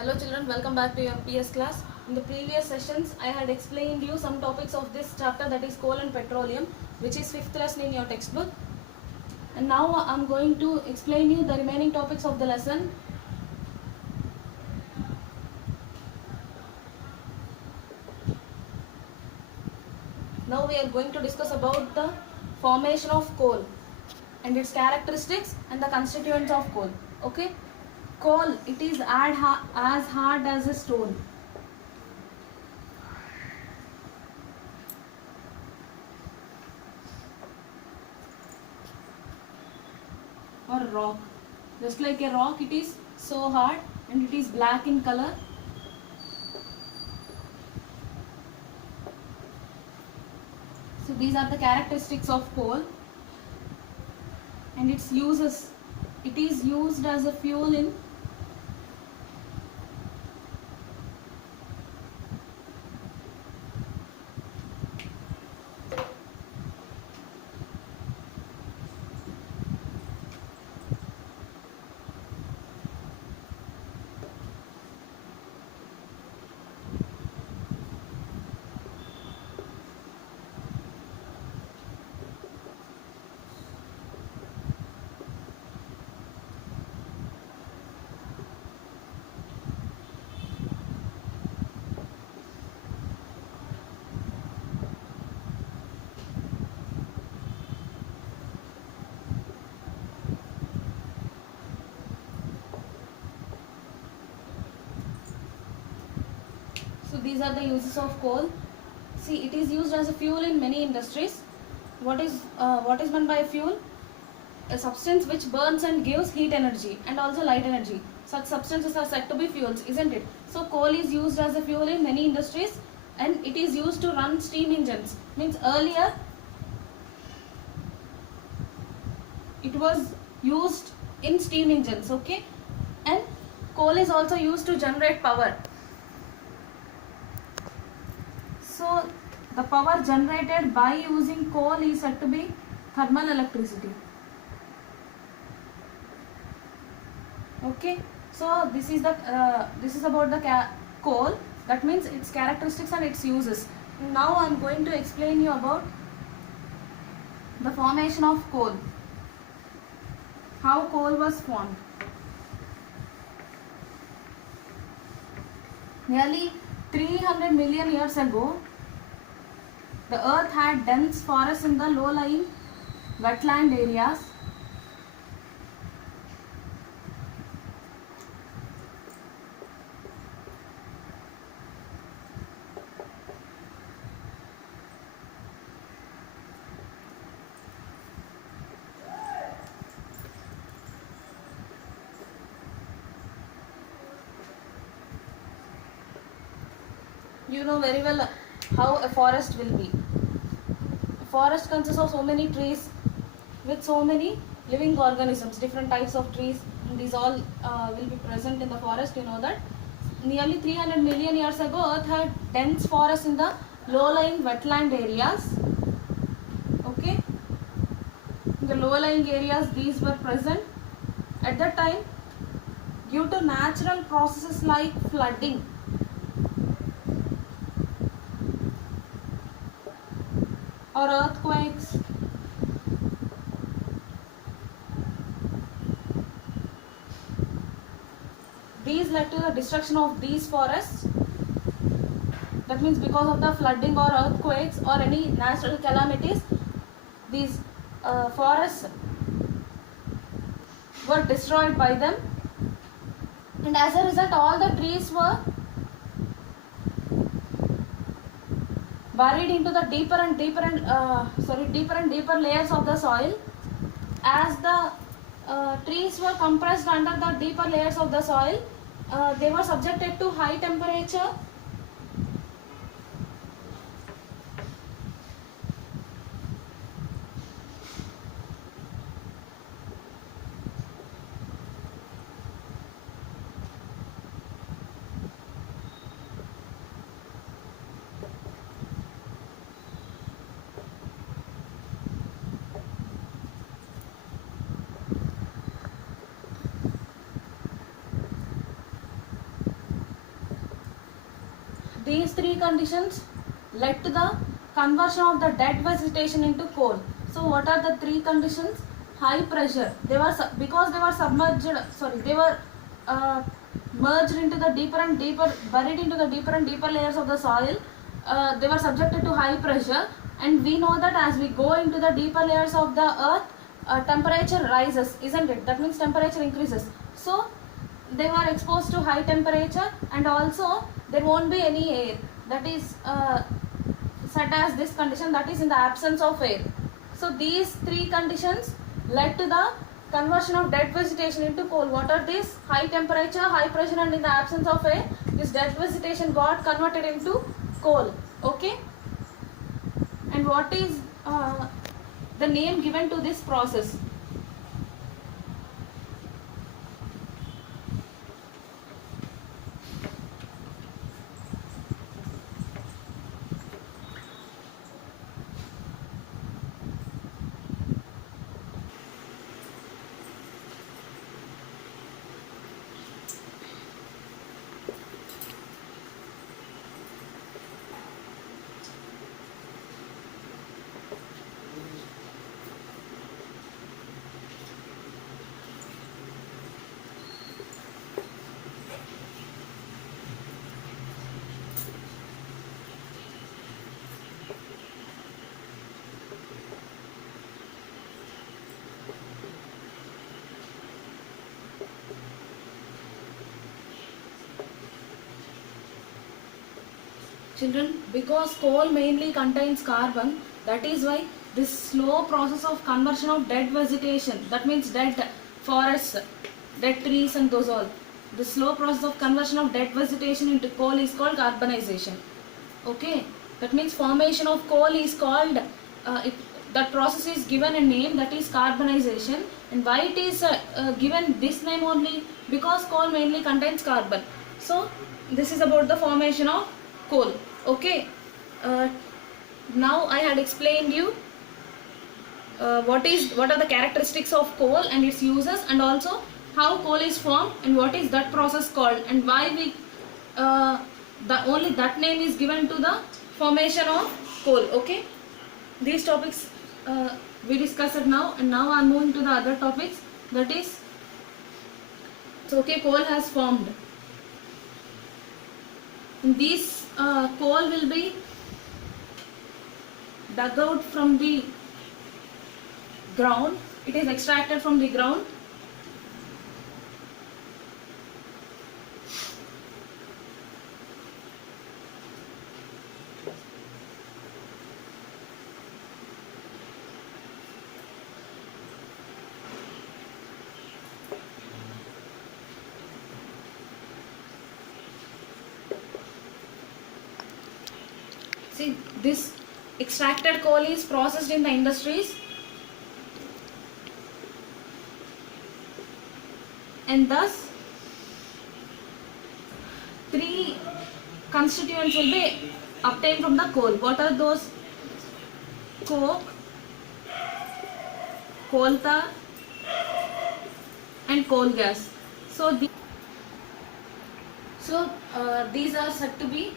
Hello children, welcome back to your PS class. In the previous sessions, I had explained you some topics of this chapter, that is coal and petroleum, which is 5th lesson in your textbook. And now I am going to explain you the remaining topics of the lesson. Now we are going to discuss about the formation of coal and its characteristics and the constituents of coal. Okay, coal, it is as hard as a stone. Or rock, just like a rock, it is so hard and it is black in color. So these are the characteristics of coal and its uses. It is used as a fuel in So these are the uses of coal. See, it is used as a fuel in many industries. What is meant by a fuel? A substance which burns and gives heat energy and also light energy. Such substances are said to be fuels, isn't it? So coal is used as a fuel in many industries and it is used to run steam engines. Means earlier it was used in steam engines, okay? And coal is also used to generate power. So the power generated by using coal is said to be thermal electricity. Okay, so this is about the coal. That means its characteristics and its uses. Now I am going to explain you about the formation of coal. How coal was formed. Nearly 300 million years ago, the earth had dense forests in the low-lying wetland areas. You know very well how a forest will be. A forest consists of so many trees with so many living organisms, different types of trees, and these all will be present in the forest. You know that nearly 300 million years ago, earth had dense forests in the low-lying wetland areas. Okay, in the low-lying areas these were present at that time due to natural processes like flooding or earthquakes. These led to the destruction of these forests. That means because of the flooding or earthquakes or any natural calamities, these forests were destroyed by them, and as a result all the trees were buried into the deeper and deeper layers of the soil. As the trees were compressed under the deeper layers of the soil, they were subjected to high temperature. These three conditions led to the conversion of the dead vegetation into coal. So what are the three conditions? High pressure. They were because they were submerged. Sorry, they were merged into the deeper and deeper, buried into the deeper and deeper layers of the soil. They were subjected to high pressure, and we know that as we go into the deeper layers of the earth, temperature rises, isn't it? That means temperature increases. So they were exposed to high temperature, and also there won't be any air. That is set as this condition, that is in the absence of air. So these three conditions led to the conversion of dead vegetation into coal. What are these? High temperature, high pressure, and in the absence of air, this dead vegetation got converted into coal. Okay. And what is the name given to this process? Children, because coal mainly contains carbon, that is why this slow process of conversion of dead vegetation, that means dead forests, dead trees and those all, the slow process of conversion of dead vegetation into coal is called carbonization. Okay, that means formation of coal is called, that process is given a name, that is carbonization. And why it is given this name only? Because coal mainly contains carbon. So this is about the formation of coal. Okay, now I had explained you what are the characteristics of coal and its uses, and also how coal is formed and what is that process called, and why we only that name is given to the formation of coal. Okay, these topics we discussed now, and now I am moving to the other topics, that is, so okay, coal has formed. And these coal will be dug out from the ground. It is extracted from the ground. See, this extracted coal is processed in the industries, and thus three constituents will be obtained from the coal. What are those? Coke, coal tar and coal gas. So these are said to be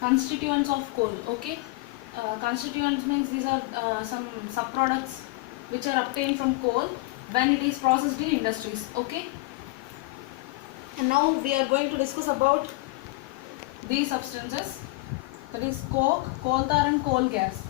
constituents of coal. Okay, constituents means these are some subproducts which are obtained from coal when it is processed in industries. Okay, and now we are going to discuss about these substances, that is coke, coal tar and coal gas.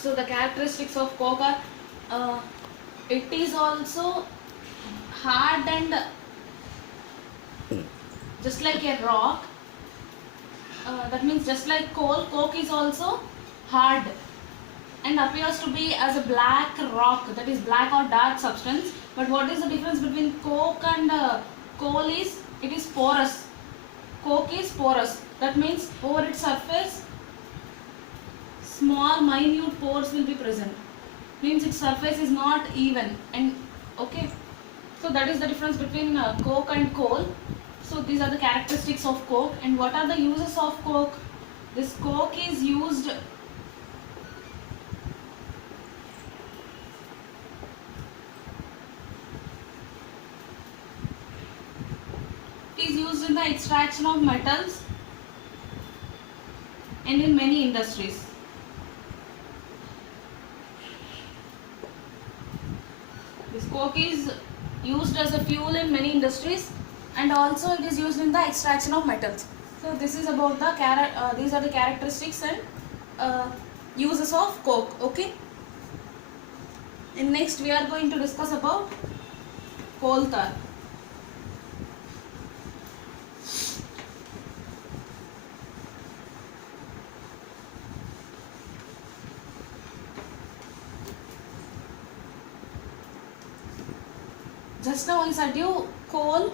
So the characteristics of coke are, it is also hard and just like a rock. That means just like coal, coke is also hard and appears to be as a black rock, that is black or dark substance. But what is the difference between coke and coal is it is porous. Coke is porous, that means over its surface small minute pores will be present, means its surface is not even. And okay, so that is the difference between coke and coal. So these are the characteristics of coke. And what are the uses of coke? This coke is used in the extraction of metals and in many industries. This coke is used as a fuel in many industries, and also it is used in the extraction of metals. So this is about the these are the characteristics and uses of coke. Okay. And next we are going to discuss about coal tar. Just now I said you coal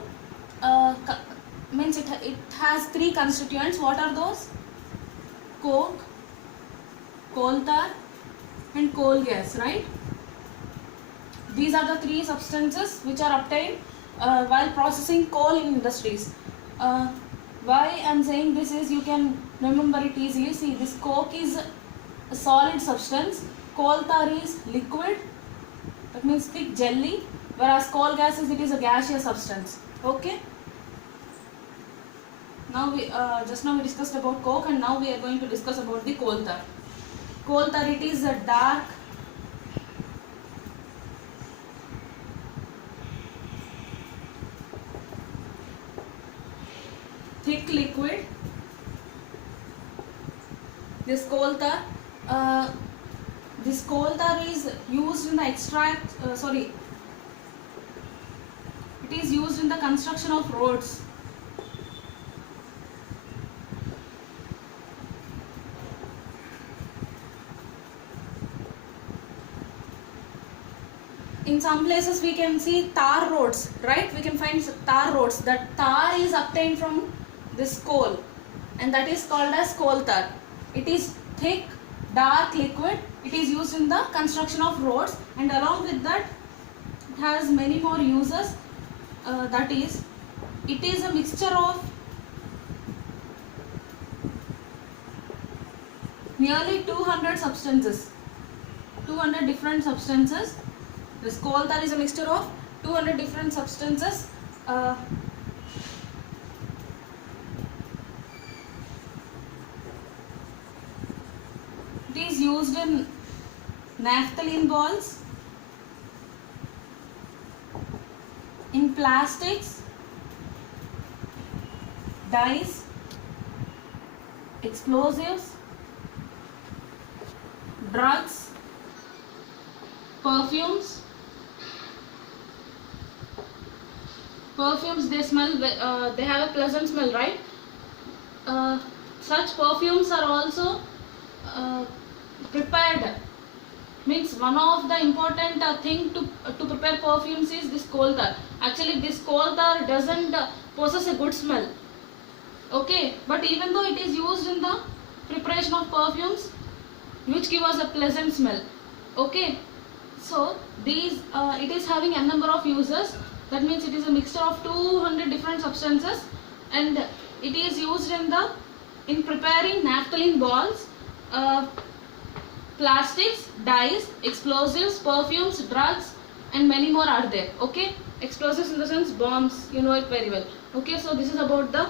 means it has three constituents. What are those? Coke, coal tar and coal gas, right? These are the three substances which are obtained while processing coal in industries. Why I am saying this is, you can remember it easily. See, this coke is a solid substance, coal tar is liquid, that means thick jelly, whereas coal gas is, it is a gaseous substance. Okay. Now we just now we discussed about coke, and now we are going to discuss about the coal tar. Coal tar, it is a dark thick liquid. This coal tar is used in the it is used in the construction of roads. In some places we can see tar roads, right? We can find tar roads. That tar is obtained from this coal, and that is called as coal tar. It is thick, dark liquid. It is used in the construction of roads, and along with that it has many more uses. That is, it is a mixture of nearly 200 substances, 200 different substances. This coal tar is a mixture of 200 different substances. It is used in naphthalene balls, in plastics, dyes, explosives, drugs, perfumes. Perfumes, they smell, they have a pleasant smell, right? Such perfumes are also prepared. Means one of the important thing to prepare perfumes is this coal tar. Actually, this coal tar doesn't possess a good smell. Okay, but even though it is used in the preparation of perfumes, which give us a pleasant smell. Okay, so these it is having a number of uses. That means it is a mixture of 200 different substances, and it is used in preparing naphthalene balls, plastics, dyes, explosives, perfumes, drugs, and many more are there. Okay, explosives in the sense bombs, you know it very well. Okay, so this is about the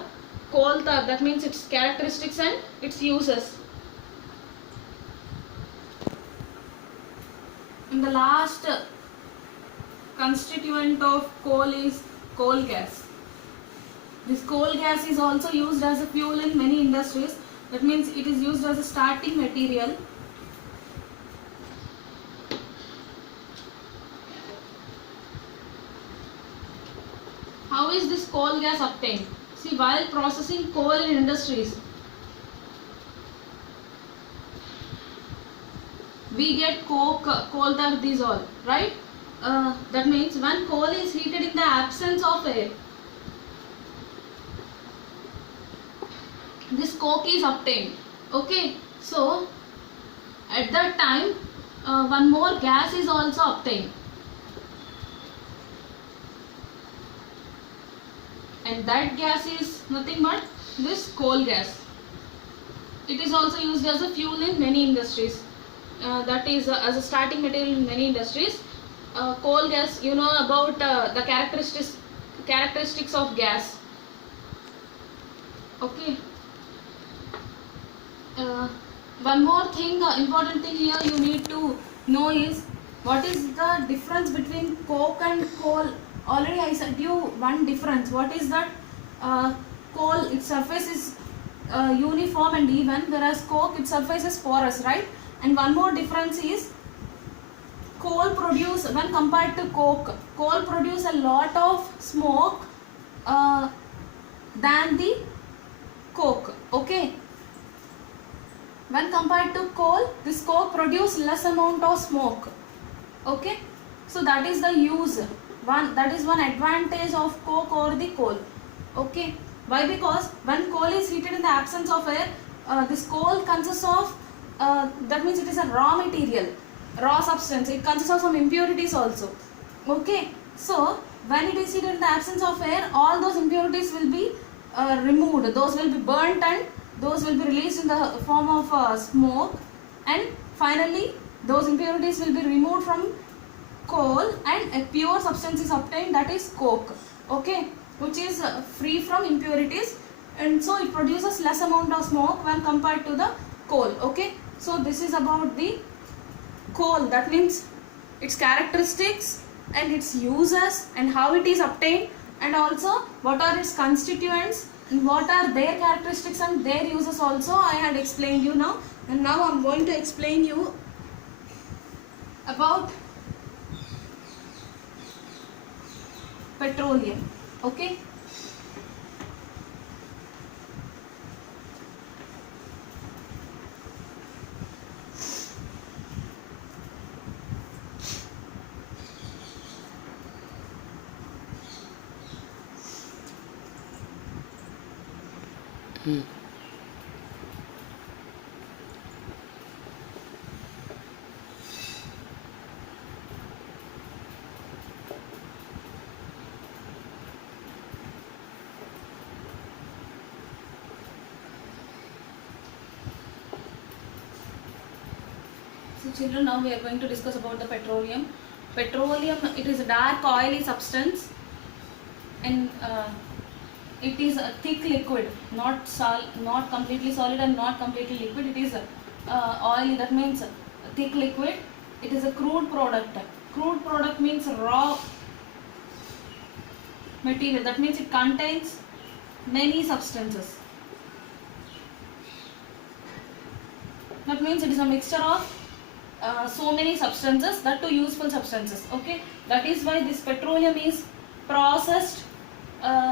coal tar. That means its characteristics and its uses. And the last constituent of coal is coal gas. This coal gas is also used as a fuel in many industries. That means it is used as a starting material. How is this coal gas obtained? See, while processing coal in industries, we get coke, coal tar, these all, right? That means when coal is heated in the absence of air, this coke is obtained. Okay, so at that time one more gas is also obtained, and that gas is nothing but this coal gas. It is also used as a fuel in many industries. That is as a starting material in many industries. Coal gas, you know about the characteristics of gas. Okay. One more thing, important thing here you need to know is what is the difference between coke and coal. Already I said you one difference. What is that? Coal, its surface is uniform and even, whereas coke, its surface is porous, right? And one more difference is coal produce, when compared to coke, coal produce a lot of smoke than the coke. Okay. When compared to coal, this coke produce less amount of smoke. Okay, so that is the use. That is one advantage of coke over the coal. Okay, why? Because when coal is heated in the absence of air, this coal consists of that means it is a raw material, raw substance. It consists of some impurities also. Okay, so when it is heated in the absence of air, all those impurities will be removed. Those will be burnt and those will be released in the form of smoke, and finally those impurities will be removed from coal and a pure substance is obtained, that is coke. Okay, which is free from impurities, and so it produces less amount of smoke when compared to the coal. Okay, so this is about the coal, that means its characteristics and its uses and how it is obtained, and also what are its constituents and what are their characteristics and their uses also I had explained you now. And now I am going to explain you about petroleum. Okay, so children, now we are going to discuss about the petroleum. Petroleum, it is a dark oily substance, and it is a thick liquid, not completely solid and not completely liquid. It is oily, that means a thick liquid. It is a crude product. Crude product means raw material, that means it contains many substances. That means it is a mixture of so many substances, that too useful substances. Okay, that is why this petroleum is processed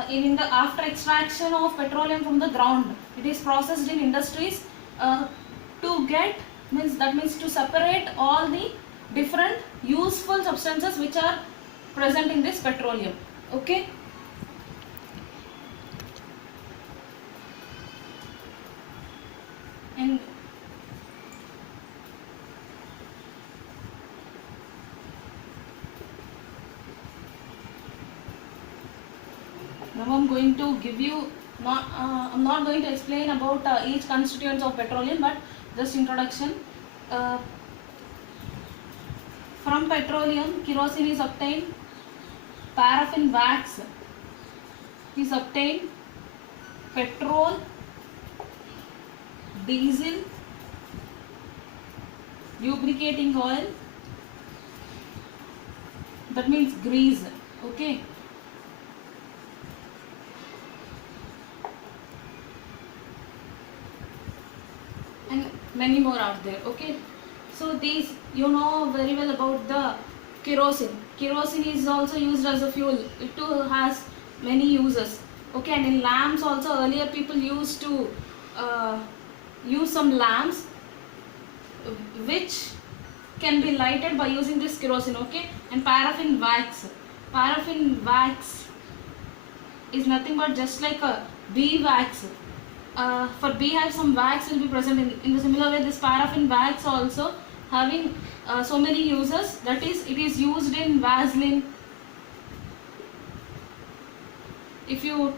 in the after extraction of petroleum from the ground. It is processed in industries to get, that means to separate all the different useful substances which are present in this petroleum. Okay, and now I am going to give you, I'm not going to explain about each constituents of petroleum, but just introduction. From petroleum, kerosene is obtained, paraffin wax is obtained, petrol, diesel, lubricating oil, that means grease. Okay, and many more are there. Okay, so these, you know very well about the kerosene. Kerosene is also used as a fuel. It too has many uses. Okay, and in lamps also, earlier people used to use some lamps which can be lighted by using this kerosene. Okay, and paraffin wax. Paraffin wax is nothing but just like a bee wax. For beehive, some wax will be present in the similar way. This paraffin wax also having so many uses. That is, it is used in Vaseline. If you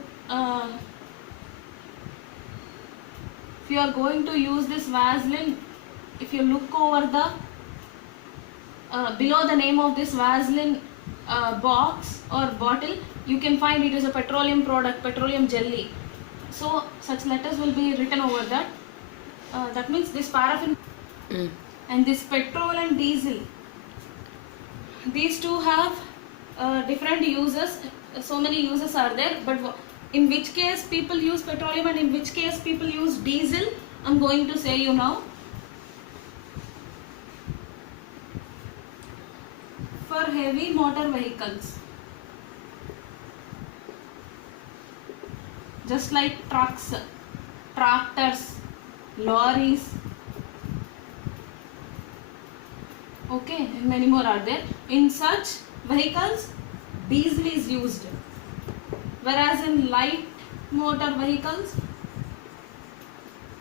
are going to use this Vaseline, if you look over the below the name of this Vaseline box or bottle, you can find it is a petroleum product, petroleum jelly. So such letters will be written over that. That means this paraffin and this petrol and diesel, these two have different uses. So many uses are there, but in which case people use petroleum and in which case people use diesel, I'm going to say you now. For heavy motor vehicles, just like trucks, tractors, lorries, okay, and many more are there. In such vehicles, diesel is used, whereas in light motor vehicles,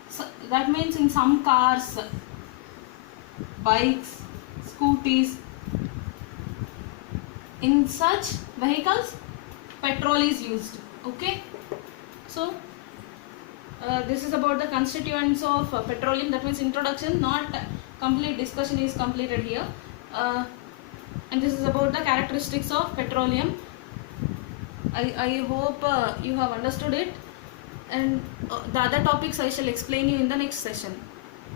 so that means in some cars, bikes, scooties, in such vehicles petrol is used. Okay, so this is about the constituents of petroleum. That means introduction, not complete discussion is completed here. And this is about the characteristics of petroleum. I hope you have understood it, and the other topics I shall explain you in the next session.